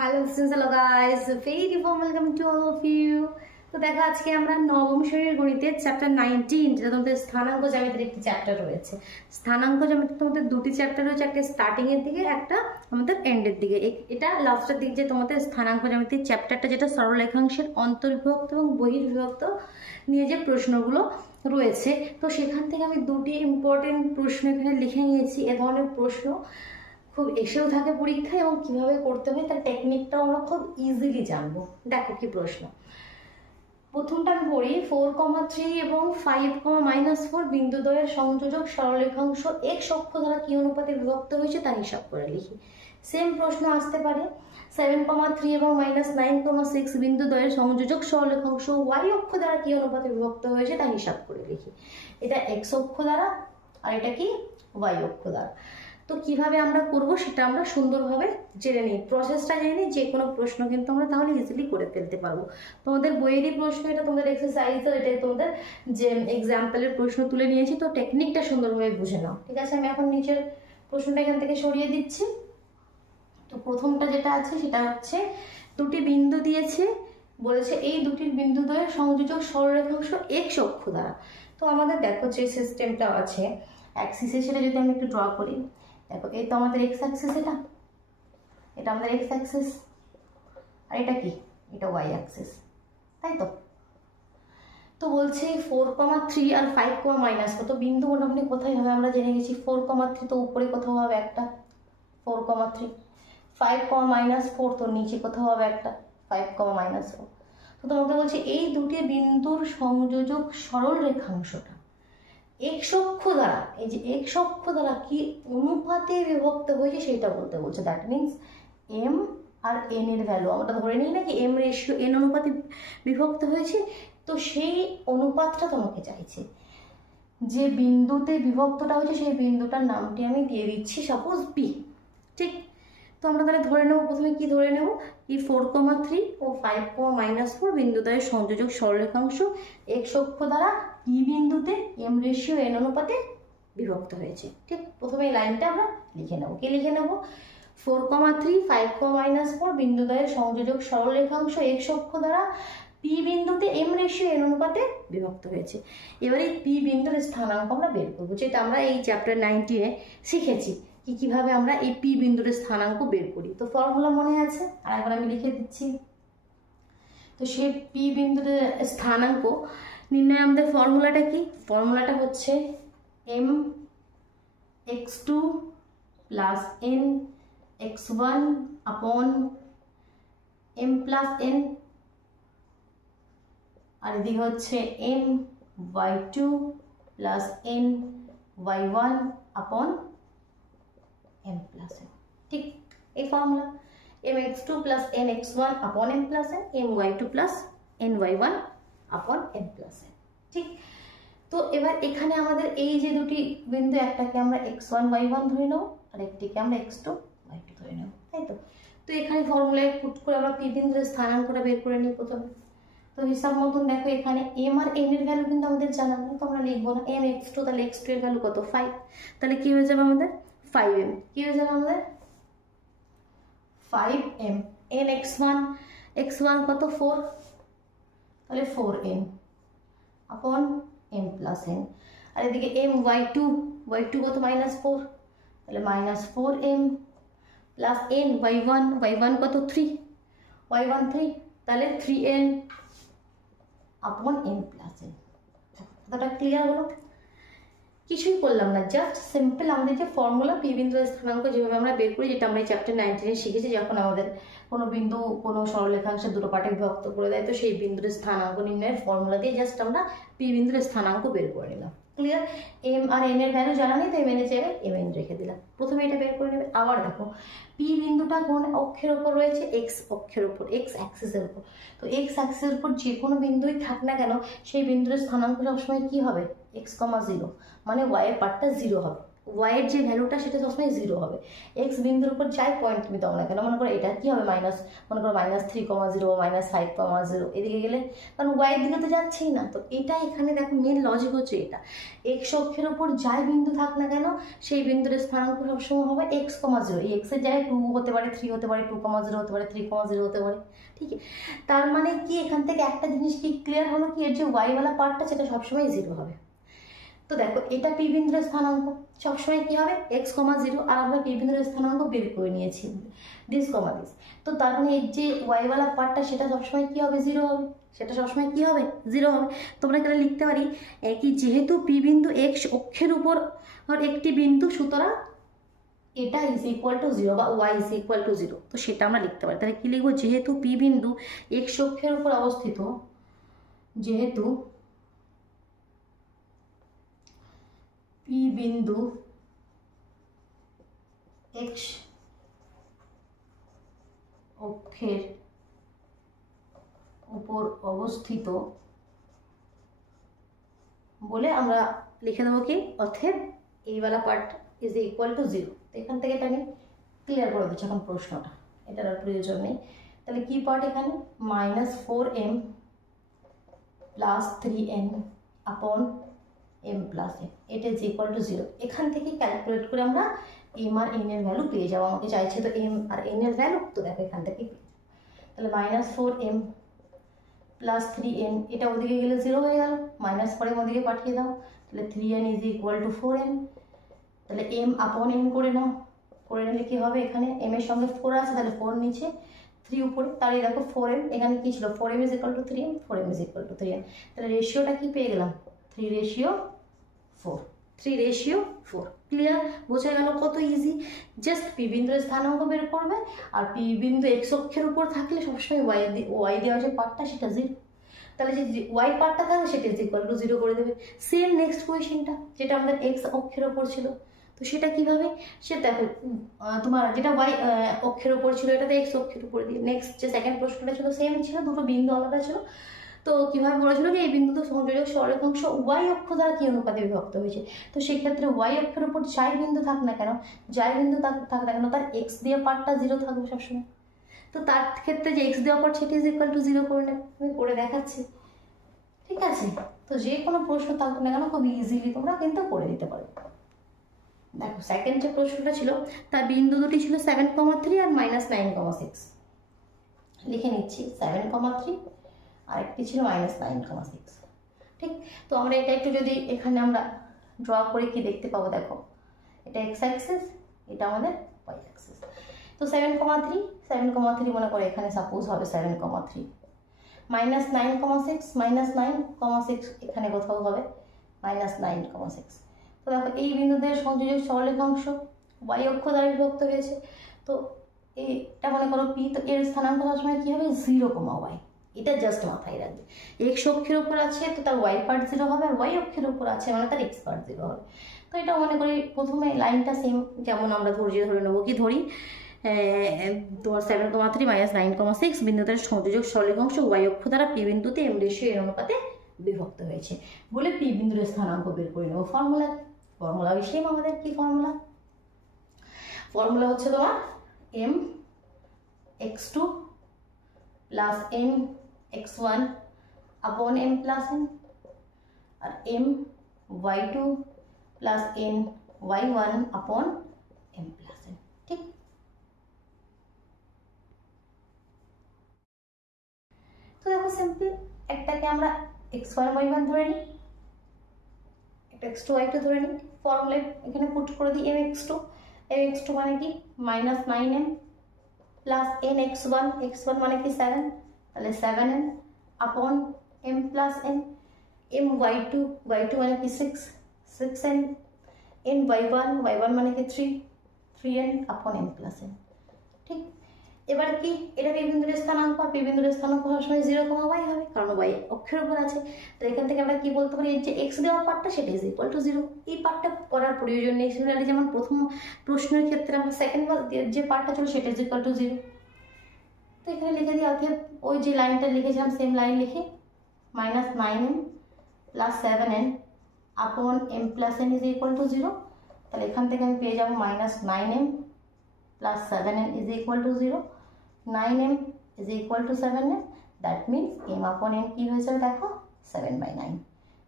Hello students, hello guys, very warm welcome to all of you. তো দেখো, আজকে আমরা নবম শ্রেণীর গণিতের চ্যাপ্টার 19, যেটা তোমাদের স্থানাঙ্ক জ্যামিতির একটি চ্যাপ্টার রয়েছে। স্থানাঙ্ক জ্যামিতি তোমাদের দুটি চ্যাপ্টার রয়েছে, একটা স্টার্টিং এর দিকে, একটা আমাদের এন্ডের দিকে। এটা লাস্টের দিকে যে তোমাদের স্থানাঙ্ক জ্যামিতির চ্যাপ্টারটা, যেটা সরলরেখাংশের অন্তর্বিভক্ত এবং বহির্বিভক্ত নিয়ে যে প্রশ্নগুলো রয়েছে, তো সেখান থেকে আমি দুটি ইম্পর্টেন্ট প্রশ্ন এখানে লিখে নিয়েছি। এ ধরনের প্রশ্ন খুব এসেও থাকে পরীক্ষায়, এবং কিভাবে করতে হয় তার টেকনিকটাও আমরা খুব ইজিলি জানবো। দেখো কি প্রশ্ন। প্রথমটা আমি পড়ি। 4,3 এবং 5,-4 বিন্দুদ্বয়ের সংযোজক সরলরেখাংশ x অক্ষ দ্বারা কি অনুপাতে বিভক্ত হয়েছে তা হিসাব করে লিখি। সেম প্রশ্ন আসতে পারে 7,3 এবং -9,6 বিন্দুদ্বয়ের সংযোজক সরলরেখাংশ y অক্ষ দ্বারা কি অনুপাতে বিভক্ত হয়েছে তা হিসাব করে লিখি। এটা x অক্ষ দ্বারা আর এটা কি y অক্ষ দ্বারা। তো কিভাবে আমরা করব সেটা আমরা সুন্দরভাবে জেনে নিই, প্রসেসটা জেনে নিই। যে কোনো প্রশ্ন কিন্তু আমরা তাহলে ইজিলি করে ফেলতে পারবো। তোমাদের বইয়েরই প্রশ্ন, এটা তোমাদের এক্সারসাইজের, এটাই তোমাদের যে এক্সাম্পলের প্রশ্ন তুলে নিয়েছি। তো টেকনিকটা সুন্দরভাবে বুঝে নাও, ঠিক আছে? আমি এখন নিচের প্রশ্নটা এখান থেকে সরিয়ে দিচ্ছি। তো প্রথমটা যেটা আছে সেটা হচ্ছে, দুটি বিন্দু দিয়েছে, বলেছে এই দুটির বিন্দুদ্বয়ের সংযোজক সরলরেখাংশ x অক্ষ দ্বারা। তো আমাদের দেখো যে সিস্টেমটা আছে অ্যাক্সিসে, সেটা যদি আমি একটু ড্র করি। দেখো, এই তো আমাদের এক্স অ্যাক্সিস, এটা আমাদের এক্স অ্যাক্সিস, আর এটা কি, এটা ওয়াই অ্যাক্সিস, তাই তো? তো বলছে 4,3 আর 5,-4 তো বিন্দু মোটামুটি কোথায় হবে আমরা জেনে গেছি। 4,3 তো উপরে কোথাও হবে একটা, 4,3। 5,-4 তো নিচে কোথাও হবে একটা, 5,-4। তো তোমাকে বলছে এই দুটি বিন্দুর সংযোজক সরল রেখাংশটা x অক্ষ দ্বারা, এই যে x অক্ষ দ্বারা কি অনুপাতে বিভক্ত হয়েছে সেটা বলতে বলছে। দ্যাট মিনস m আর n এর ভ্যালু আমরা ধরে নিই নাকি m/n অনুপাতে বিভক্ত হয়েছে। তো সেই অনুপাতটা তোমাকে চাইছে। যে বিন্দুতে বিভক্তটা হয়েছে সেই বিন্দুটার নামটি আমি দিয়ে দিচ্ছি সাপোজ p, ঠিক? তো আমরা তাহলে ধরে নেব, প্রথমে কি ধরে নেব, এই 4,3 ও 5,-4 বিন্দুদ্বয়ের সংযোজক সরলরেখাংশ x অক্ষ দ্বারা p বিন্দুতে m/n অনুপাতে বিভক্ত হয়েছে, ঠিক? প্রথমে এই লাইনটা আমরা লিখে নেব। কি লিখে নেব? 4,3, 5,-4 বিন্দুদ্বয়ের সংযোজক সরলরেখাংশ x অক্ষ দ্বারা p বিন্দুতে m/n অনুপাতে বিভক্ত হয়েছে। এবারে এই p বিন্দুর স্থানাঙ্ক আমরা বের করবো, যেটা আমরা এই চ্যাপ্টার 19-এ শিখেছি কিভাবে আমরা এই পি বিন্দুর স্থানাঙ্ক বের করি। তো ফর্মুলা মনে আছে, আর একবার আমি লিখে দিচ্ছি। তো সেই পি বিন্দুর স্থানাঙ্ক নির্ণয় আমাদের ফর্মুলাটা কি? ফর্মুলাটা হচ্ছে m(x2 + n(x1) আপন m+n, আর এদিকে হচ্ছে m(y2 + n(y1) আপন m+n, ঠিক? এই ফর্মুলা mx2 + nx1 আপন m+n, my2 + ny1 আপন m+n, ঠিক? তো এবার এখানে আমাদের এই যে দুটি বিন্দু, একটাকে আমরা x1 y1 ধরে নেব আর একটিকে আমরা x2 y2 ধরে নেব, তাই তো? তো এখানে ফর্মুলায় পুট করে আমরা পি বিন্দুর স্থানাঙ্কটা বের করে নিই প্রথমে। তো হিসাব মতন দেখো, এখানে m আর n এর ভ্যালু কিন্তু আমাদের জানা নেই, তো আমরা লিখবো না mx2, তাহলে x2 এর ভ্যালু কত? 5। তাহলে কি হয়ে যাবে আমাদের? 5m। কি হয়ে যাবে আমাদের? 5m। x1 কত? 4, তাহলে 4n আপন m+n। আর এদিকে my2 কত? -4, তাহলে -4m + n y1 কত? 3, y1 3, তাহলে 3n আপন m+n। কতটা ক্লিয়ার হলো? কিছুই করলাম না, জাস্ট সিম্পল আমাদের যে ফর্মুলা পি বিন্দুর স্থানাঙ্ক যেভাবে আমরা বের করি, যেটা আমরা এই চ্যাপ্টার 19-এ শিখেছি। যখন আমাদের কোনো বিন্দু কোনো সরলরেখাংশের দুটো পার্টে বিভক্ত করে দেয়, তো সেই বিন্দুর স্থানাঙ্ক নির্ণয়ের ফর্মুলা দিয়ে জাস্ট আমরা পি বিন্দুর স্থানাঙ্ক বের করে নিলাম। ক্লিয়ার? এম আর এন এর ভ্যালু জানা নেই, তো এম এন এর জায়গায় এম এন রেখে দিলাম। প্রথমে এটা বের করে নেবে। আবার দেখো, পি বিন্দুটা কোন অক্ষের ওপর রয়েছে? এক্স অক্ষের ওপর, এক্স অ্যাক্সিসের উপর। তো এক্স অ্যাক্সিসের উপর যে কোনো বিন্দুই থাক না কেন, সেই বিন্দুর স্থানাঙ্ক সবসময় কি হবে? x, 0, মানে y এর পার্টটা 0 হবে। ওয়াইয়ের যে ভ্যালুটা সেটা সবসময় জিরো হবে। এক্স বিন্দুর উপর যাই পয়েন্ট তুমি দাও না কেন, মনে করো এটা কী হবে মাইনাস, মনে করো -3,0 -5,0 এদিকে গেলে, কারণ ওয়াইয়ের দিকে তো যাচ্ছেই না। তো এটা এখানে দেখো মেন লজিক হচ্ছে এটা, এক্স অক্ষের ওপর যাই বিন্দু থাক না কেন সেই বিন্দুর স্থানাঙ্ক সবসময় হবে x,0। এই এক্সের জায়গায় 2 হতে পারে, 3 হতে পারে, 2,0 হতে পারে, 3,0 হতে পারে, ঠিক আছে। তার মানে কি এখান থেকে একটা জিনিস কি ক্লিয়ার হলো কি, এর যে ওয়াইওয়ালা পার্টটা সেটা সবসময় জিরো হবে। তো দেখো এটা পি বিন্দুর স্থানাঙ্ক সবসময় কি হবে x,0, আর আমরা পি বিন্দুর স্থানাঙ্ক বের করে নিয়েছি দিস, তো তার মানে এর যে ওয়াইওয়ালা পার্টটা সেটা সবসময় কি হবে জিরো হবে, সেটা সবসময় কি হবে জিরো হবে। তোমরা এখানে লিখতে পারি কি, যেহেতু পি বিন্দু এক্স অক্ষের উপর একটি বিন্দু, সুতরাং এটা =0 বা y=0, তো সেটা আমরা লিখতে পারি। তাহলে কি লিখবো, যেহেতু পি বিন্দু এক্স অক্ষের উপর অবস্থিত, যেহেতু পি বিন্দু এক্স অক্ষের উপর অবস্থিত বলে আমরা লিখে দেবো কি, অতএব এইওয়ালা পার্ট =0। এখান থেকে এটা আমি ক্লিয়ার করে দিচ্ছি এখন প্রশ্নটা, এটার আর প্রয়োজন নেই। তাহলে কি পার্ট এখানে, -4m + 3n আপন m + n, এটা =0। এখান থেকে ক্যালকুলেট করে আমরা m আর n এর ভ্যালু পেয়ে যাবো। আমাকে চাইছে তো m আর n এর ভ্যালু, তো দেখো এখান থেকে তাহলে -4m + 3n, এটা ওদিকে গেলে 0 হয়ে গেল, -4m ওদিকে পাঠিয়ে দাও, তাহলে 3n = 4m। তাহলে m আপন n করে নাও, করে নিলে কি হবে, এখানে m এর সঙ্গে 4 আছে, তাহলে 4 নিচে 3 উপরে, তাহলে দেখো 4m, এখানে কি ছিল 4m = 3m, 4m = 3n, তাহলে রেশিওটা কি পেয়ে গেলাম 3:4, 3:4। ক্লিয়ার, বোঝা গেল কত ইজি। জাস্ট পি বিন্দুর স্থানাঙ্ক বের করবে, আর পি বিন্দু এক্স অক্ষের উপর থাকলে সবসময় ওয়াই দেওয়া যে পার্টটা সেটা 0, তাহলে যে ওয়াই পার্টটা থাকবে সেটা =0 করে দেবে। সেম নেক্সট কোয়েশ্চেনটা যেটা আমাদের এক্স অক্ষের ওপর ছিল, তো সেটা কিভাবে, সেটা দেখো তোমার যেটা ওয়াই অক্ষের ওপর ছিল এটাতে এক্স অক্ষের উপর দিয়ে, নেক্সট যে সেকেন্ড প্রশ্নটা ছিল সেম ছিল, দুটো বিন্দু আলাদা ছিল। তো কীভাবে বলেছিল যে এই বিন্দুতে সংযোজক সরলরেখাংশ ওয়াই অক্ষ দ্বারা কী অনুপাতে বিভক্ত হয়েছে, তো সেক্ষেত্রে ওয়াই অক্ষের উপর যাই বিন্দু থাক না কেন, যাই বিন্দু থাক না কেন তার এক্স দেওয়া পার্টটা 0 থাকবে সবসময়। তো তার ক্ষেত্রে যে এক্স দেওয়া পার্ট সেটি =0 করে নেবে, আমি করে দেখাচ্ছি, ঠিক আছে। তো যে কোনো প্রশ্ন থাকুক না কেন খুব ইজিলি তোমরা কিন্তু করে দিতে পারো। দেখো সেকেন্ড যে প্রশ্নটা ছিল তার বিন্দু দুটি ছিল 7,3 আর -9,6, লিখে নিচ্ছি 7,3 আর একটি ছিল -9,6, ঠিক। তো আমরা এটা একটু যদি এখানে আমরা ড্র করে কি দেখতে পাবো, দেখো এটা এক্স অ্যাক্সিস, এটা আমাদের ওয়াই অ্যাক্সিস। তো 7,3 মনে করে এখানে সাপোজ হবে 7,3, -9,6 -9,6 এখানে কোথাও হবে -9,6। তো দেখো এই বিন্দুদের সংযোজক সরলরেখাংশ ওয়াই অক্ষ দ্বারা বিভক্ত হয়েছে, তো এটা মনে করো পি, তো এর স্থানাঙ্ক সবসময় কী হবে 0,y, এটা জাস্ট মাথায় রাখবে। এক্স অক্ষের উপর আছে তো তার ওয়াই পার্ট 0 হবে, আর ওয়াই অক্ষের উপর আছে মানে তার এক্স পার্ট 0 হবে। তো এটা মনে করি প্রথমে লাইনটা সেম, যেমন আমরা ধরে নেবো কি, ধরি তোমার 7,3 -9,6 বিন্দুদের সংযোজক সরলরেখাংশ ওয়াই অক্ষ দ্বারা পি বিন্দুতে m:n অনুপাতে বিভক্ত হয়েছে বলে পি বিন্দুর স্থানাঙ্ক বের করে নেবো। ফর্মুলা সেম আমাদের, কি ফর্মুলা হচ্ছে তোমার mx2 + mx1 আপন m + n, আর my2 + ny1 আপন m + n, ঠিক। তো দেখো সিম্পল, একটাকে আমরা x1 y1 ধরে নিই, একটা x2 y2 ধরে নিই, ফর্মুলা এখানে পুট করে দিই mx2 মানে কি -9m + nx1, x1 মানে কি 7, তাহলে 7n আপন m + n, my2 মানে কি 6n, ny1 মানে কি 3n আপন m + n, ঠিক। এবার কি, এটা পি বিন্দুর স্থানাঙ্ক, আর পি বিন্দুর স্থানাঙ্ক সবসময় 0,y হবে কারণ ওয়াই অক্ষের উপর আছে। তো এখান থেকে আমরা কি বলতে পারি, যে এক্স দেওয়া পার্টটা সেটা =0, এই পার্টটা করার প্রয়োজন নেই। সিমিলারলি যেমন প্রথম প্রশ্নের ক্ষেত্রে আমরা সেকেন্ড যে পার্টটা ছিল সেটা =0, তো এখানে লিখে দিই অতএব ওই যে লাইনটা লিখেছিলাম সেম লাইন লিখে -9m + 7n আপন m + n =0, তাহলে এখান থেকে আমি পেয়ে যাবো -9m plus 7n is equal to 0। 9m is equal to 7m, that means m আপন n কি হয়ে যাবে দেখো 7/9।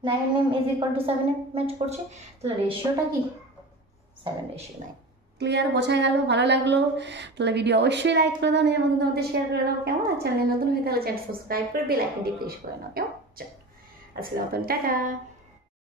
9m is equal to 7m match করছে, তাহলে রেশিওটা কি 7:9। ক্লিয়ার, বোঝা গেল? ভালো লাগলো? তাহলে ভিডিও অবশ্যই লাইক করে দাও, নিজের বন্ধুদের মধ্যে শেয়ার করে দাও, কেমন? আর চ্যানেল নতুন হয়ে তাহলে চ্যানেল সাবস্ক্রাইব করে বেল আইকনটি প্রেস করে নাও, কেমন? চল আজকের মতন টাটা।